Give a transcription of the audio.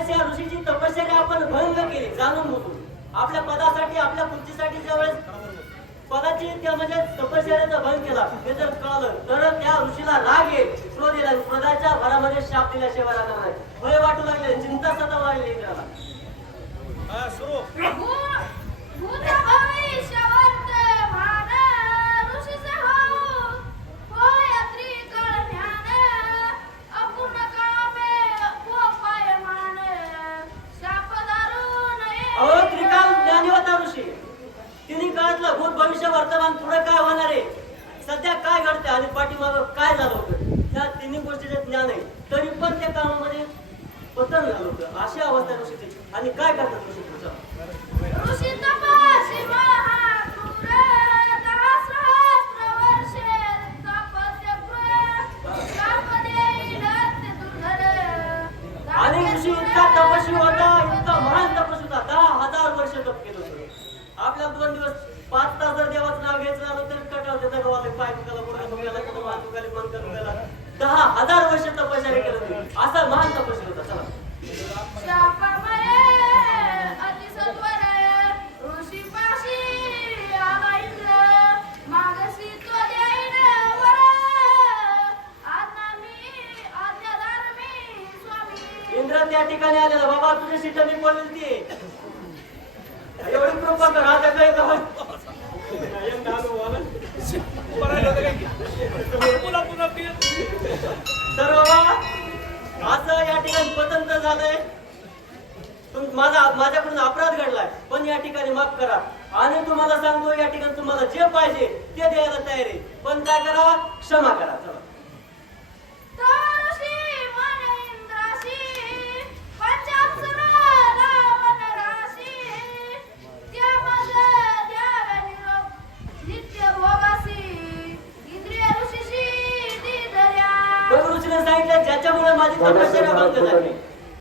पण भंग केली? जाणून बुजून आपल्या पदासाठी आपल्या खुर्चीसाठी ज्यावेळेस पदाची त्या म्हणजे तपश्चर्याचा भंग केला हे जर कळलं तर त्या ऋषीला राग येईल. क्रोध येईल आणि पदाच्या भरामध्ये शाप दिल्याशिवाय राहणार नाही. भय वाटू लागले चिंता इंद्राला हा, सुरू. अहो एक. त्रिकाल ज्ञानी होता ऋषी. तिन्ही काळातलं भूत भविष्य वर्तमान पुढे काय होणार आहे? सध्या काय घडते आणि पाठीमागं काय झालं होतं? त्या तिन्ही गोष्टीचे ज्ञान आहे. तरी पण त्या कामामध्ये पतन झालं होतं. अशी अवस्था आहे ऋषीची. आणि काय करतात ऋषी पुढचं ऋषी तपस्वी महाक्रूर, दहा सहस्र वर्षे तपस्या क्रूर, शाप देईल ते दुर्धर. आणि ऋषी इतका तपस्वी होता इतका महान तपस्वी होता दहा हजार वर्ष तप केलं होतं आपल्याला दोन दिवस पाच तास जर देवाचं नाव घ्यायचं झालं तर कटाव देता गावाला पाय दुखायला गुडघा दुखायला कधी मान दुखायला मन दुखायला दहा हजार वर्ष तपश्चर्या केलं असा महान तपस्वी होता. चला. इंद्र, त्या ठिकाणी आलेला बाबा तुझी सीट मी पडली ती. एवढी कृपा कर आता काय माझा माझ्याकडून अपराध घडलाय. पण या ठिकाणी माफ करा. आणि तुम्हाला सांगतो या ठिकाणी तुम्हाला जे पाहिजे ते द्यायला तयार आहे. पण काय करा? क्षमा करा. चला. सांगितलं ज्याच्यामुळे माझी तपश्चर्या भंग झाली.